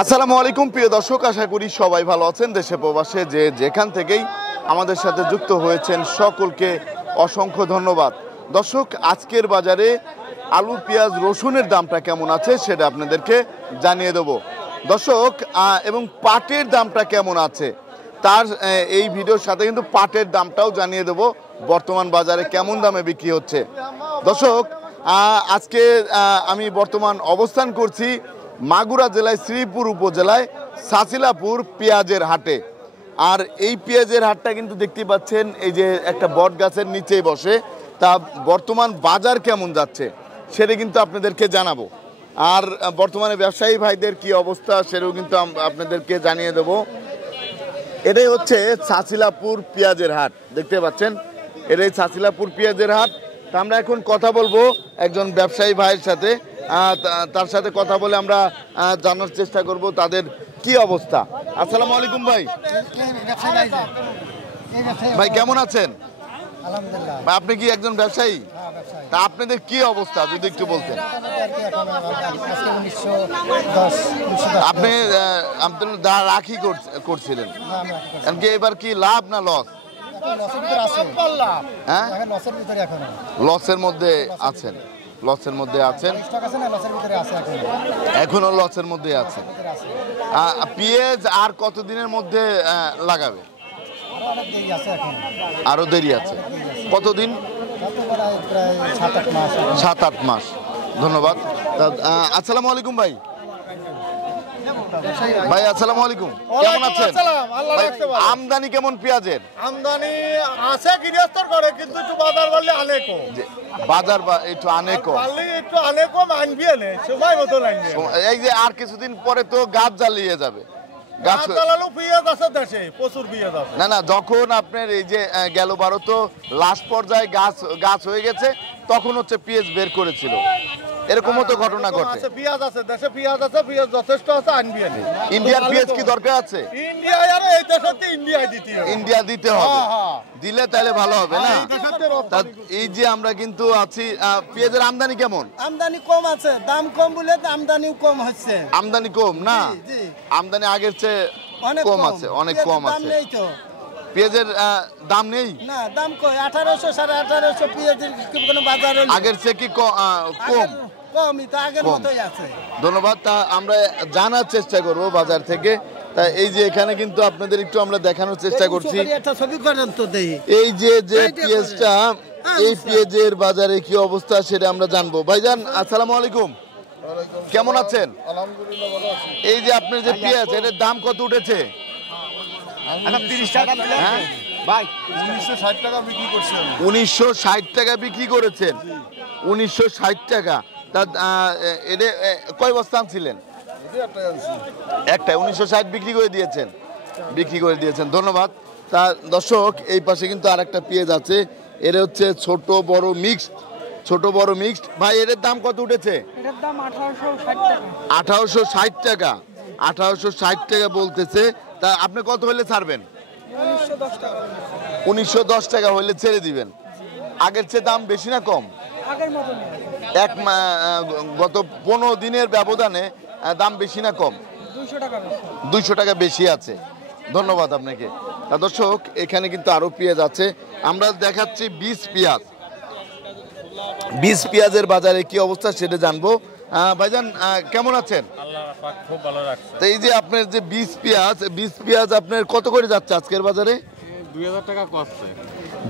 আসসালামু আলাইকুম প্রিয় দর্শক, আশা করি সবাই ভালো আছেন। দেশে প্রবাসে যে যেখান থেকেই আমাদের সাথে যুক্ত হয়েছেন সকলকে অসংখ্য ধন্যবাদ। দর্শক, আজকের বাজারে আলু, পেঁয়াজ, রসুনের দামটা কেমন আছে সেটা আপনাদেরকে জানিয়ে দেব দর্শক। এবং পাটের দামটা কেমন আছে তার এই ভিডিওর সাথে কিন্তু পাটের দামটাও জানিয়ে দেব, বর্তমান বাজারে কেমন দামে বিক্রি হচ্ছে। দর্শক, আজকে আমি বর্তমান অবস্থান করছি মাগুরা জেলায় শ্রীপুর উপজেলায় সাচিলাপুর পেঁয়াজের হাটে। আর এই পেঁয়াজের হাটটা কিন্তু দেখতে পাচ্ছেন এই যে একটা বট গাছের নিচেই বসে। তা বর্তমান বাজার কেমন যাচ্ছে সেটা কিন্তু আপনাদেরকে জানাবো। আর বর্তমানে ব্যবসায়ী ভাইদের কি অবস্থা সেটাও কিন্তু আপনাদেরকে জানিয়ে দেব। এটাই হচ্ছে সাচিলাপুর পেঁয়াজের হাট, দেখতে পাচ্ছেন এটাই সাচিলাপুর পেঁয়াজের হাট। তা আমরা এখন কথা বলবো একজন ব্যবসায়ী ভাইয়ের সাথে, তার সাথে কথা বলে আমরা জানার চেষ্টা করব তাদের কি অবস্থা। আসসালামু আলাইকুম ভাই। ভাই কেমন আছেন? আলহামদুলিল্লাহ। আপনি কি একজন ব্যবসায়ী? তা আপনাদের কি অবস্থা যদি একটু বলতেন। আপনি রাখি করছিলেন, কি এবার কি লাভ না লস? হ্যাঁ, লসের মধ্যে আছেন। লসের মধ্যে আছেন, এখনো লসের মধ্যে আছেন। পেঁয়াজ আর কতদিনের মধ্যে লাগাবে? আরো দেরি আছে। কতদিন? 7-8 মাস। ধন্যবাদ। আসসালামু আলাইকুম ভাই। ভাই আসসালামু আলাইকুম, কেমন আছেন? আমদানি কেমন পেঁয়াজের? আমদানি আছে গৃহস্থর করে, কিন্তু একটু বাজার বাড়লে আনে কম। বাজার একটু আনে কম, একটু আনে কম, আনবি আনে সময় মতো আনবি। এই যে আর কিছুদিন পরে তো গাছ জ্বালিয়ে যাবে। গাছ জ্বালালো পেঁয়াজ আছে দেশে, প্রচুর পেঁয়াজ আছে। না, যখন আপনার এই যে গেল বারো তো লাস্ট পর্যায়ে গাছ হয়ে গেছে, তখন হচ্ছে পেঁয়াজ বের করেছিল, এরকমও তো ঘটনা ঘটে। পেঁয়াজ আছে দেশে, পেঁয়াজ আছে, পেঁয়াজ যথেষ্ট আছে, আনবি আনে। ইন্ডিয়ার পেঁয়াজ কি দরকার আছে? ইন্ডিয়া দিতে হবে, দিলে তাহলে ভালো হবে না? এই যে আমরা কিন্তু আছি, পেঁয়াজের আমদানি কেমন? আমদানি কম আছে, দাম কম বলে আমদানি কম হচ্ছে। আমদানি কম না, আমদানি আগের চেয়ে কম আছে, অনেক কম আছে। পেঁয়াজের দাম নেই না, দাম কই 1800 1850 পেঁয়াজের কোনো বাজারে আগের চেয়ে কি কম? কমই তো, আগের মতই আছে। ধন্যবাদ। তা আমরা জানার চেষ্টা করব বাজার থেকে। তা এই যে এখানে কিন্তু আপনাদের একটু আমরা দেখানোর চেষ্টা করছি, এই যে পেঁয়াজটা, এই পেঁয়াজের বাজারে কি অবস্থা সেটা আমরা জানবো। ভাইজান আসসালামু আলাইকুম, কেমন আছেন? আলহামদুলিল্লাহ ভালো আছি। এই যে আপনার যে পেঁয়াজ, এটার দাম কত উঠেছে? 30 টাকা হ্যাঁ ভাই, 1960 টাকা বিক্রি করছেন। 1960 টাকা বিক্রি করেছেন? 1960 টাকা। তা এটা কয় বস্তা আনছিলেন? একটা 1960 বিক্রি করে দিয়েছেন। ধন্যবাদ। তা দর্শক, এই পাশে কিন্তু আর একটা পেঁয়াজ আছে, এর হচ্ছে ছোট বড় মিক্সড। ভাই এর দাম কত উঠেছে? এটার দাম 1860 টাকা। 1860 টাকা, 1860 টাকা বলতেছে। তা আপনি কত হলে ছাড়বেন? 1910 টাকা। 1910 টাকা হলে ছেড়ে দিবেন। আগের চেয়ে দাম বেশি না কম? আগের মতো নেই, গত 15 দিনের ব্যবধানে দাম বেশি না কম? 200 টাকা বেশি। 200 টাকা বেশি আছে। ধন্যবাদ আপনাকে। দর্শক, এখানে কিন্তু আরো পেঁয়াজ আছে, আমরা দেখাচ্ছি বীজ পেঁয়াজের বাজারে কি অবস্থা সেটা জানবো। ভাইজান কেমন আছেন? আল্লাহ পাক খুব ভালো রাখছে। তো এই যে আপনার যে বীজ পেঁয়াজ আপনার কত করে যাচ্ছে আজকের বাজারে? 2000 টাকা করছে।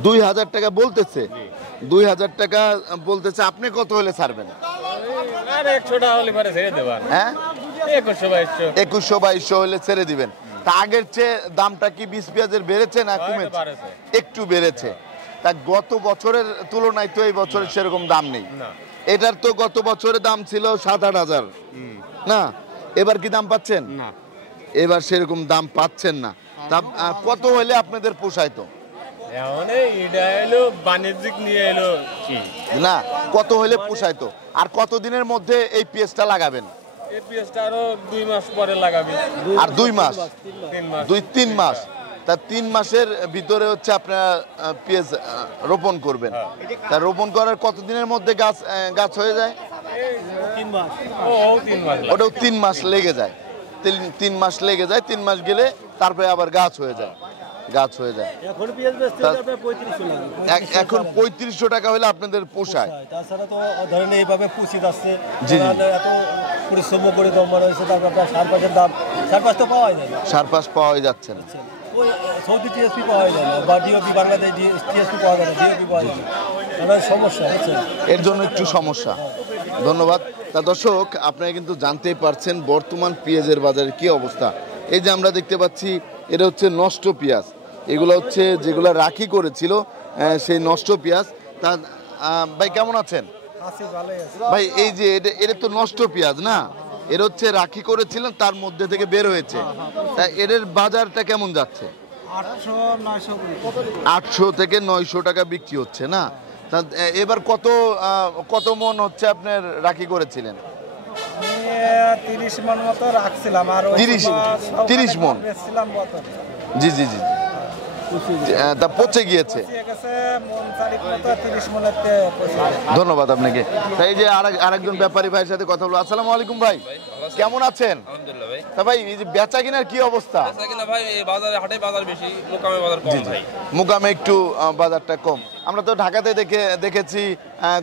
2000 টাকা বলতেছে। 2000 টাকা বলতেছে। আপনি কত হলে ছাড়বেন? আর 100 টাকা হলে পরে ছেড়ে দেবেন। হ্যাঁ, 2100 হলে ছেড়ে দিবেন। তা আগের চেয়ে দামটা কি বীজ পেঁয়াজের বেড়েছে না কমেছে? একটু বেড়েছে। তা গত বছরের তুলনায় তো এই বছরের সেরকম দাম নেই। এটার তো গত বছরের দাম ছিল 7-8 হাজার না, এবার কি দাম পাচ্ছেন? না, এবার সেরকম দাম পাচ্ছেন না। তা কত হলে আপনাদের পোষায়? তো বাণিজ্যিক নিয়ে এলো না, কত হলে পোষায়? তো আর কতদিনের মধ্যে এই পেঁয়াজটা লাগাবেন? এই পেঁয়াজটা আরো 2 মাস পরে লাগাবি। আর 2 মাস, 3 মাস। তা 3 মাসের ভিতরে হচ্ছে আপনারা পেঁয়াজ রোপণ করবেন। তা রোপণ করার কতদিনের মধ্যে গাছ হয়ে যায়? ওটাও 3 মাস লেগে যায়, 3 মাস লেগে যায়, 3 মাস গেলে তারপরে আবার গাছ হয়ে যায়। এখন পেঁয়াজ বেচতে হলে আপনার 3500 লাগবে। এখন 3500 টাকা হলে আপনাদের পোষায়? তাছাড়া তো ধরেন এইভাবে পুষি যাচ্ছে, জি, জি। তাহলে এত পরিশ্রম করে দম মারা হয়েছে, তারপর আপনার সার পাঁচের দাম, সার পাঁচ তো পাওয়াই যায় না। সার পাস পাওয়াই যাচ্ছে না। ওই সৌদি টিএসপি পাওয়া যায় না, বা ডিওপি বাংলাদেশ টিএসপি পাওয়া যায় না, ডিওপি পাওয়া যায় না। এটা সমস্যা হচ্ছে। এর জন্য একটু সমস্যা। ধন্যবাদ। তা দর্শক, আপনারা কিন্তু জানতেই পারছেন বর্তমান পেঁয়াজের বাজারে কি অবস্থা। এই যে আমরা দেখতে পাচ্ছি এটা হচ্ছে নষ্ট পেঁয়াজ, এগুলো হচ্ছে যেগুলো রাখি করেছিল সেই নষ্ট পেঁয়াজ। তা ভাই কেমন আছেন? আছে, ভালোই আছে। ভাই এই যে এটা তো নষ্ট পেঁয়াজ না, এর হচ্ছে রাখি করেছিলেন তার মধ্যে থেকে বের হয়েছে, তা এর বাজারটা কেমন যাচ্ছে? 800-900 করে। 800 থেকে 900 টাকা বিক্রি হচ্ছে না? তা এবার কত মন হচ্ছে আপনার রাখি করেছিলেন? আমি 30 মণ মতো রাখছিলাম, আর ওই 30 মণ বেচছিলাম বছর। জি জি জি। তা পচে গিয়েছে। পচিয়ে গেছে, মণ চারিক মতো 30 মণেতে পচে গেছে। ধন্যবাদ আপনাকে। তাই এই যে আরেকজন ব্যাপারী ভাইয়ের সাথে কথা বলবো। আসসালামু আলাইকুম ভাই, কেমন আছেন? আলহামদুলিল্লাহ ভাই। তা ভাই এই যে বেচা কিনার কি অবস্থা? বেচা কিনা ভাই এই বাজারে হাটে বাজার বেশি, মোকামে বাজার কম ভাই। মুকামে একটু বাজারটা কম। আমরা তো ঢাকাতে দেখেছি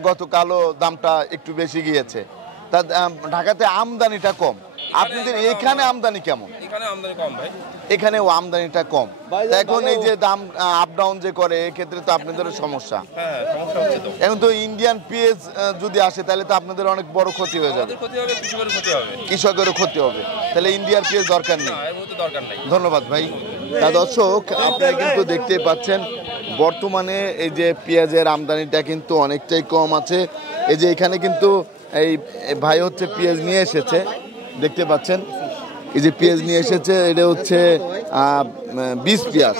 গতকালও দামটা একটু বেশি গিয়েছে। তা ঢাকাতে আমদানিটা কম, আপনাদের এখানে আমদানি কেমন? এখানে আমদানি কম ভাই। এখানেও আমদানিটা কম। তা এখন এই যে দাম আপ ডাউন যে করে, এক্ষেত্রে তো আপনাদেরও সমস্যা। হ্যাঁ, সমস্যা হচ্ছে তো। এখন তো ইন্ডিয়ান পেঁয়াজ যদি আসে তাহলে তো আপনাদের অনেক বড় ক্ষতি হয়ে যাবে, আমাদের ক্ষতি হবে, কৃষকের ক্ষতি হবে। কৃষকেরও ক্ষতি হবে। তাহলে ইন্ডিয়ান পেঁয়াজ দরকার নেই। না, এর মধ্যে দরকার নাই। ধন্যবাদ ভাই। তা দর্শক, আপনারা কিন্তু দেখতেই পাচ্ছেন বর্তমানে এই যে পেঁয়াজের আমদানিটা কিন্তু অনেকটাই কম আছে। এই যে এখানে কিন্তু এই ভাই হচ্ছে পেঁয়াজ নিয়ে এসেছে, দেখতে পাচ্ছেন এই যে পেঁয়াজ নিয়ে এসেছে, এটা হচ্ছে 20 পেঁয়াজ,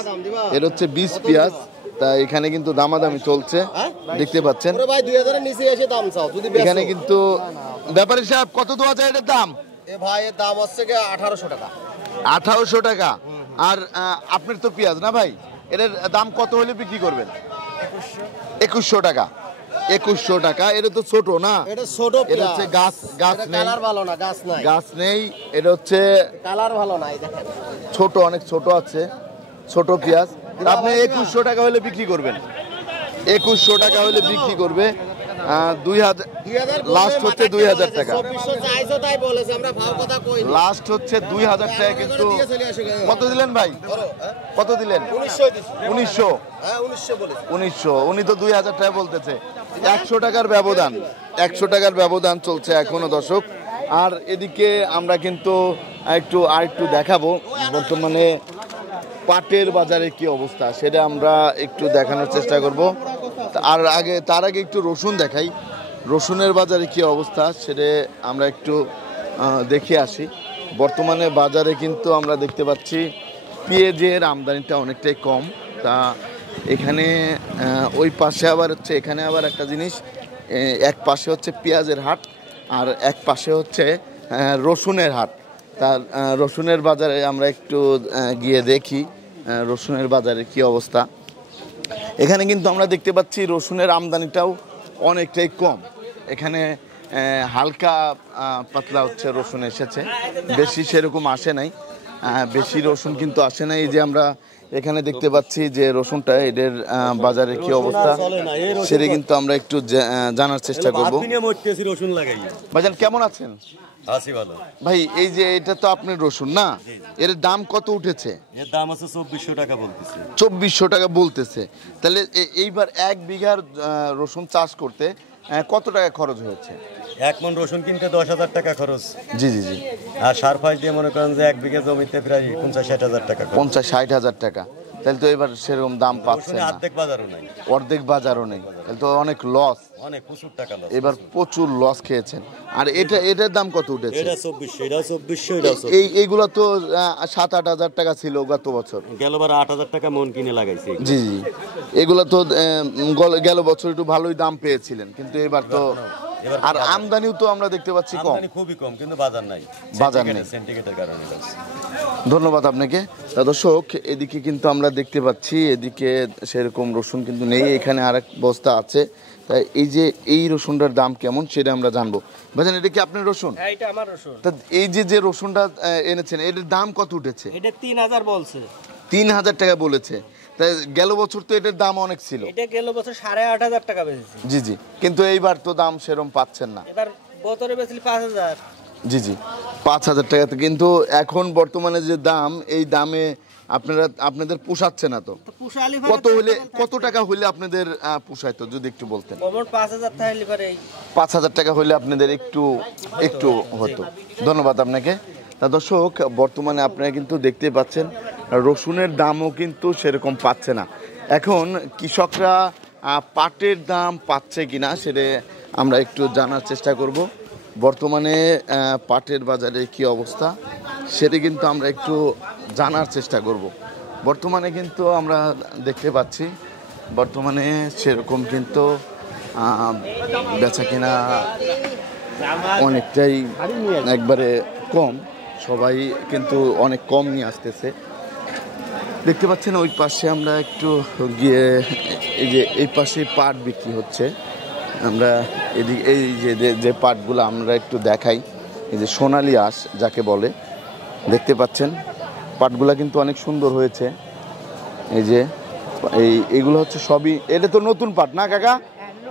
এটা হচ্ছে 20 পেঁয়াজ। তা এখানে কিন্তু দামাদামি চলছে, দেখতে পাচ্ছেন। ভাই 2000 এর নিচে এসে দাম চাও যদি এখানে কিন্তু ব্যাপারী সাহেব কত দেওয়া যায় এটার দাম? এ ভাই এর দাম হচ্ছে কি 1800 টাকা। 1800 টাকা। আর আপনার তো পেঁয়াজ না ভাই, এটার দাম কত হলে বিক্রি করবেন? 2100 টাকা। 2100 টাকা। এটা তো ছোট না, এটা ছোট এটা পেঁয়াজ, হচ্ছে গাছ নেই, কালার ভালো না, গাছ নাই, গাছ নেই। এটা হচ্ছে কালার ভালো নাই, দেখেন ছোট, অনেক ছোট আছে, ছোট পেঁয়াজ। তা আপনি 2100 টাকা হলে বিক্রি করবেন? 2100 টাকা হলে বিক্রি করবে। 2000 লাস্ট হচ্ছে 2000 টাকা, 2400 চাইছো তাই বলেছে, আমরা ভাও কথা কই না। লাস্ট হচ্ছে 2000 টাকা। কিন্তু কত দিলেন ভাই? কত দিলেন? 1900 দিছি। 1900। হ্যাঁ 1900 বলেছে। 1900। উনি তো 2000 টাকা বলতেছে। 100 টাকার ব্যবধান, 100 টাকার ব্যবধান চলছে এখনো দর্শক। আর এদিকে আমরা কিন্তু আরেকটু দেখাবো বর্তমানে পাটের বাজারে কি অবস্থা, সেটা আমরা একটু দেখানোর চেষ্টা করব। তার আগে একটু রসুন দেখাই, রসুনের বাজারে কি অবস্থা সেটা আমরা একটু দেখে আসি। বর্তমানে বাজারে কিন্তু আমরা দেখতে পাচ্ছি পেঁয়াজের আমদানিটা অনেকটাই কম। তা এখানে ওই পাশে আবার হচ্ছে, এখানে আবার একটা জিনিস, এক পাশে হচ্ছে পেঁয়াজের হাট আর এক পাশে হচ্ছে রসুনের হাট। তার রসুনের বাজারে আমরা একটু গিয়ে দেখি রসুনের বাজারে কি অবস্থা। এখানে কিন্তু আমরা দেখতে পাচ্ছি রসুনের আমদানিটাও অনেকটাই কম। এখানে হালকা পাতলা হচ্ছে রসুন এসেছে, বেশি সেরকম আসে নাই, বেশি রসুন কিন্তু আসে নাই। এই যে আমরা এখানে দেখতে পাচ্ছি যে রসুনটা, এদের বাজারে কি অবস্থা সেটা কিন্তু আমরা একটু জানার চেষ্টা করব। ভাইজান কেমন আছেন? আছি ভালো ভাই এই যে এটা তো আপনার রসুন না, এর দাম কত উঠেছে? এর দাম আছে 2400 টাকা বলতেছে। 2400 টাকা বলতেছে। তাহলে এইবার 1 বিঘার রসুন চাষ করতে কত টাকা খরচ হয়েছে? 1 মণ রসুন কিনতে 10,000 টাকা খরচ। জি জি জি। আর সার ফাঁস দিয়ে মনে করেন যে 1 বিঘা জমিতে প্রায় 50-60 টাকা খরচ। 50-60 টাকা। তাহলে তো এবার সেরকম দাম পাচ্ছে না, অর্ধেক বাজারও নাই, অর্ধেক বাজারও নেই। তাহলে তো অনেক লস, অনেক প্রচুর টাকা লস। এবার প্রচুর লস খেয়েছেন। আর এটার দাম কত উঠেছে? এটা 2400, এটা 2400, এটা 2400। এইগুলো তো 7-8 হাজার টাকা ছিল গত বছর। গেলবার 8000 টাকা মন কিনে লাগাইছে। জি জি। এগুলো তো গেল বছর একটু ভালোই দাম পেয়েছিলেন, কিন্তু এবার তো আর আমদানিও তো আমরা দেখতে পাচ্ছি কম, আমদানি খুবই কম, কিন্তু বাজার নাই, বাজার নেই, সিন্ডিকেটের কারণে লস। ধন্যবাদ আপনাকে। দর্শক এদিকে কিন্তু আমরা দেখতে পাচ্ছি এদিকে সেরকম রসুন কিন্তু নেই, এখানে আরেক বস্তা আছে। তাই এই রসুনটার দাম কেমন সেটা আমরা জানবো। ভাইজান এটা কি আপনার রসুন? হ্যাঁ, এটা আমার রসুন। তা এই যে রসুনটা এনেছেন এর দাম কত উঠেছে? এটা 3000 বলছে। 3000 টাকা বলেছে। তাই গেল বছর তো এটার দাম অনেক ছিল। এটা গেল বছর 8500 টাকা বেচেছি। জি জি, কিন্তু এইবার তো দাম সেরকম পাচ্ছেন না। এবার বোতলে বেচলি 5000। জি জি, 5000 টাকাতে। কিন্তু এখন বর্তমানে যে দাম, এই দামে আপনাদের পোষাচ্ছে না তো। কত টাকা হইলে আপনাদের পোষাইতো যদি একটু বলতেন? 5000 টাকা পরে 5000 টাকা হইলে আপনাদের একটু হতো। ধন্যবাদ আপনাকে। তা দর্শক, বর্তমানে আপনারা কিন্তু দেখতেই পাচ্ছেন রসুনের দামও কিন্তু সেরকম পাচ্ছে না। এখন কৃষকরা পাটের দাম পাচ্ছে কিনা সেটা আমরা একটু জানার চেষ্টা করব। বর্তমানে পাটের বাজারে কি অবস্থা সেটা কিন্তু আমরা একটু জানার চেষ্টা করব। বর্তমানে কিন্তু আমরা দেখতে পাচ্ছি বর্তমানে সেরকম কিন্তু বেচা কিনা অনেকটাই একবারে কম, সবাই কিন্তু অনেক কম নিয়ে আসতেছে। দেখতে পাচ্ছেন ওই পাশে আমরা একটু গিয়ে এই পাশে পাট বিক্রি হচ্ছে। আমরা এদিকে এই যে পাটগুলো আমরা একটু দেখাই, এই যে সোনালী আঁশ যাকে বলে, দেখতে পাচ্ছেন পাটগুলা কিন্তু অনেক সুন্দর হয়েছে। এই যে এইগুলো হচ্ছে সবই, এটা তো নতুন পাট না কাকা?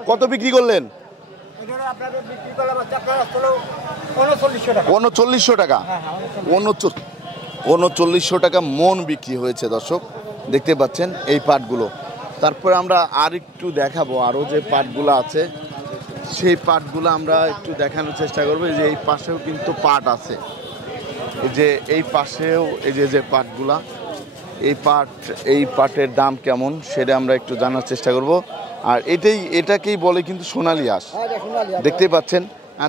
কত বিক্রি করলেন? 3900 টাকা। 3900 টাকা মন বিক্রি হয়েছে দর্শক, দেখতে পাচ্ছেন এই পাটগুলো। তারপরে আমরা আর একটু দেখাবো, আরও যে পাটগুলো আছে সেই পাটগুলো আমরা একটু দেখানোর চেষ্টা করবো। যে এই পাশেও কিন্তু পাট আছে, এই যে এই পাশেও এই যে পাটগুলা, এই পাটের দাম কেমন সেটা আমরা একটু জানার চেষ্টা করব। আর এটাকেই বলে কিন্তু সোনালী আঁশ, দেখতেই পাচ্ছেন।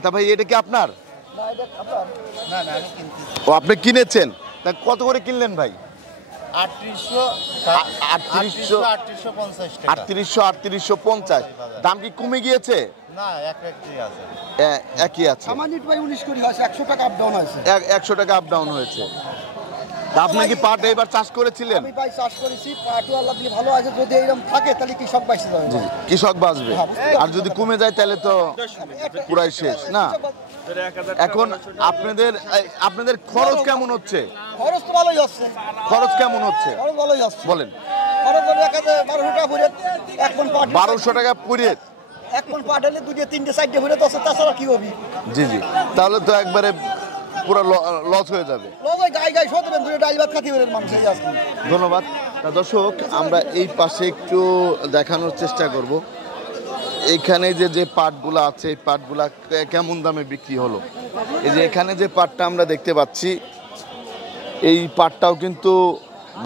তা ভাই এটা কি আপনার? ও আপনি কিনেছেন? তা কত করে কিনলেন ভাই? 3850। দাম কি কমে গিয়েছে? একই আছে। 100 টাকা আপ ডাউন হয়েছে। 100 টাকা আপ ডাউন হয়েছে। তা আপনি কি পাট এবার চাষ করেছিলেন? আমি ভাই চাষ করেছি, পাটও আল্লাহ দিলে ভালো আছে। যদি এরকম থাকে তাহলে কৃষক বাঁচতে যাবে। কৃষক বাঁচবে, আর যদি কমে যায় তাহলে তো পুরাই শেষ না। এখন আপনাদের খরচ কেমন হচ্ছে? খরচ তো ভালোই হচ্ছে। খরচ কেমন হচ্ছে খরচ ভালোই হচ্ছে। বলেন। খরচ হলো 1200 টাকা করে এক মণ পাট। 1200 টাকা পুড়িয়ে এক মণ পাট হলে 2 3 4 ভরে তো তাছাড়া কি হবে? জি জি, তাহলে তো একবারে পুরো লস হয়ে যাবে। গাই শোধবেন, দুটো ডাল ভাত খাতে পারেন মানুষ এই আজকে। ধন্যবাদ। দর্শক, আমরা এই পাশে একটু দেখানোর চেষ্টা করব এখানে যে পাটগুলো আছে, এই পাটগুলা কেমন দামে বিক্রি হলো। এই যে এখানে যে পাটটা আমরা দেখতে পাচ্ছি, এই পাটটাও কিন্তু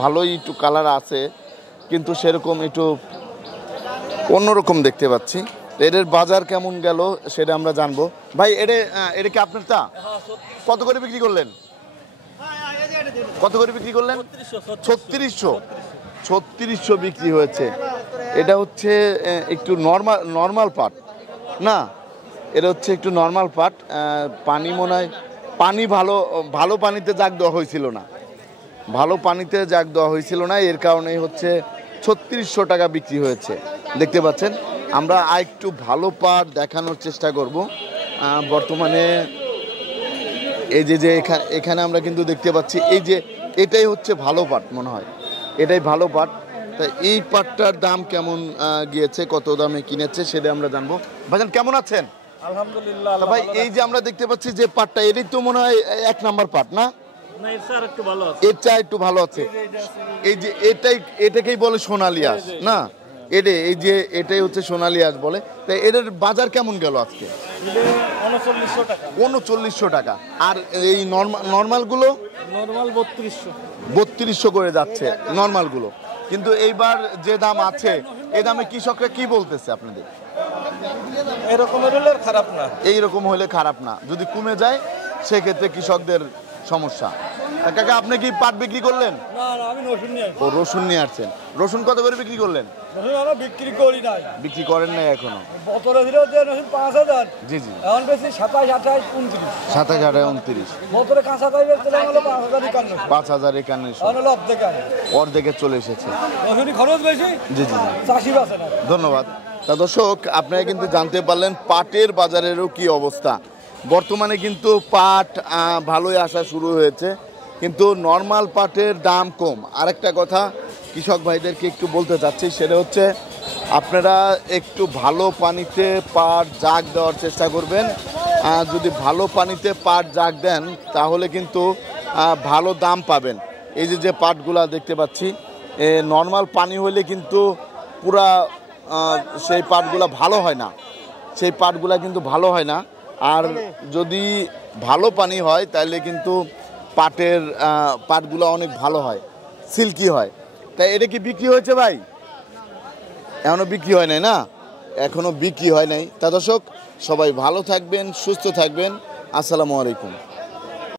ভালোই একটু কালার আছে, কিন্তু সেরকম একটু অন্যরকম দেখতে পাচ্ছি। এর বাজার কেমন গেল সেটা আমরা জানবো। ভাই এটা কি আপনার? তা কত করে বিক্রি করলেন? কত করে বিক্রি করলেন? 3600 বিক্রি হয়েছে। এটা হচ্ছে একটু নর্মাল পাট না, এটা হচ্ছে একটু নর্মাল পাট। পানি মনে হয় ভালো পানিতে জাগ দেওয়া হয়েছিল না, এর কারণেই হচ্ছে 3600 টাকা বিক্রি হয়েছে। দেখতে পাচ্ছেন, আমরা একটু ভালো পাট দেখানোর চেষ্টা করব। বর্তমানে এই যে এখানে আমরা কিন্তু দেখতে পাচ্ছি এটাই হচ্ছে ভালো পাট, মনে হয় এটাই ভালো পাট। তা এই পাটটার দাম কেমন গিয়েছে, কত দামে কিনেছে সেটা আমরা জানবো। ভাইজান কেমন আছেন? আলহামদুলিল্লাহ। ভাই এই যে আমরা দেখতে পাচ্ছি যে পাটটা, এটাই তো মনে হয় 1 নাম্বার পাট না? এর চেয়ে একটু ভালো আছে। এর চেয়ে একটু ভালো আছে। এই যে এটাকেই বলে সোনালী আঁশ না? এটাই হচ্ছে সোনালী আঁশ বলে। তাই এদের বাজার কেমন গেল আজকে? 3900 টাকা। আর এই নর্মালগুলো? নরমাল 3200 করে যাচ্ছে নর্মালগুলো। কিন্তু এইবার যে দাম আছে, এই দামে কৃষকরা কি বলতেছে আপনাদের? এরকম হলে খারাপ না। এইরকম হলে খারাপ না, যদি কমে যায় সেক্ষেত্রে কৃষকদের সমস্যা। কাকা আপনি কি পাট বিক্রি করলেন? না, আমি রসুন নিয়ে আসছি। ও রসুন নিয়ে আসছেন। রসুন কত করে বিক্রি করলেন? রসুন আমরা বিক্রি করি নাই। বিক্রি করেন নাই এখনো? বোতলে দিল যে রসুন 5000। জি জি, এখন বেশি 27, 28, 29। 27, 29। বোতলে কাঁচা দাম হলো 5051। 5051। হলো অর্ধেক অর্ধেকে চলে এসেছে। রসুনই খরচ বেশি। জি জি, চাষি বাঁচে না। ধন্যবাদ। তা দর্শক আপনারা কিন্তু জানতে পারলেন পাটের বাজারেরও কি অবস্থা। বর্তমানে কিন্তু পাট ভালোই আসা শুরু হয়েছে, কিন্তু নর্মাল পাটের দাম কম। আরেকটা কথা কৃষক ভাইদেরকে একটু বলতে চাচ্ছি, সেটা হচ্ছে আপনারা একটু ভালো পানিতে পাট জাগ দেওয়ার চেষ্টা করবেন। যদি ভালো পানিতে পাট জাগ দেন তাহলে কিন্তু ভালো দাম পাবেন। এই যে পাটগুলা দেখতে পাচ্ছি, নর্মাল পানি হলে কিন্তু পুরা সেই পাটগুলা ভালো হয় না, সেই পাটগুলা কিন্তু ভালো হয় না। আর যদি ভালো পানি হয় তাহলে কিন্তু পাটগুলো অনেক ভালো হয়, সিল্কি হয়। তাই এটা কি বিক্রি হয়েছে ভাই? এখনো বিক্রি হয় নাই না, এখনো বিক্রি হয় নাই। তা দর্শক সবাই ভালো থাকবেন, সুস্থ থাকবেন। আসসালামু আলাইকুম।